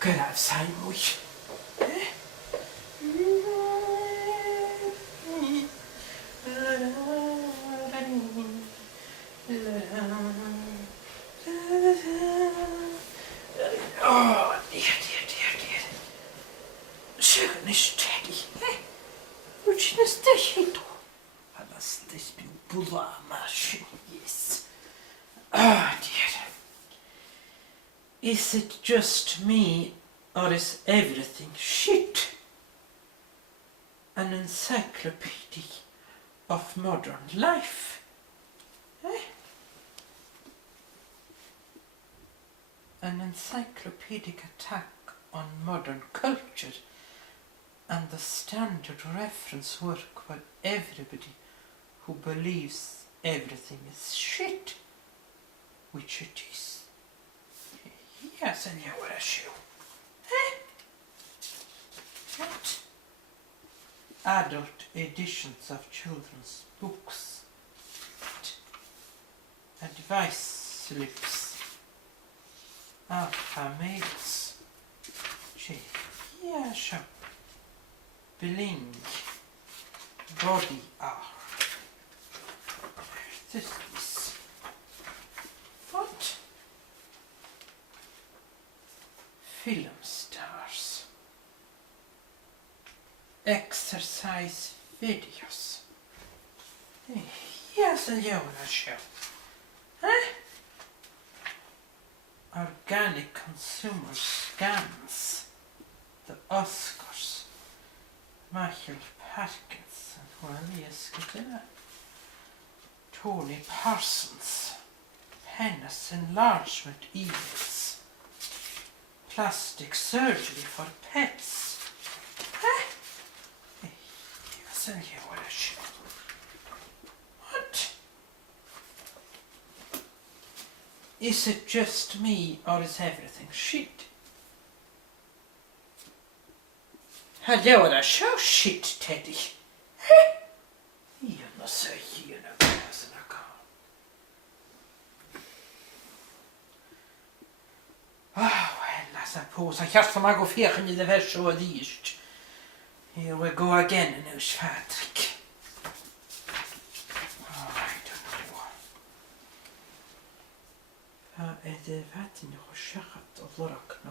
Grav sai muy. Oh, dear. Schönes Teddy. Schönes Teddy. Alas, this been bulla machine, yes. Oh, dear. Is it just me, or is everything shit? An encyclopedia of modern life. An encyclopedic attack on modern culture and the standard reference work for everybody who believes everything is shit, which it is. Yes, and you were a shoe. What? Adult editions of children's books. Advice slips. Alpha males. Yeah, shop. Bling. Body art. This is. What? Film stars. Exercise videos. Yes, and you show. Organic consumer scams. The Oscars. Michael Parkinson. Well, yes, good enough. Tony Parsons. Penis enlargement emails. Plastic surgery for pets. Yes, and you will show. What? Is it just me, or is everything shit? Hello, that's so shit, Teddy. You must say, you know, as I can. Oh, well, I suppose I have to go fierce in the version of these. Here we go again, news Patrick. Oh, I don't know. Vad är det vatten jag har köpt och lagt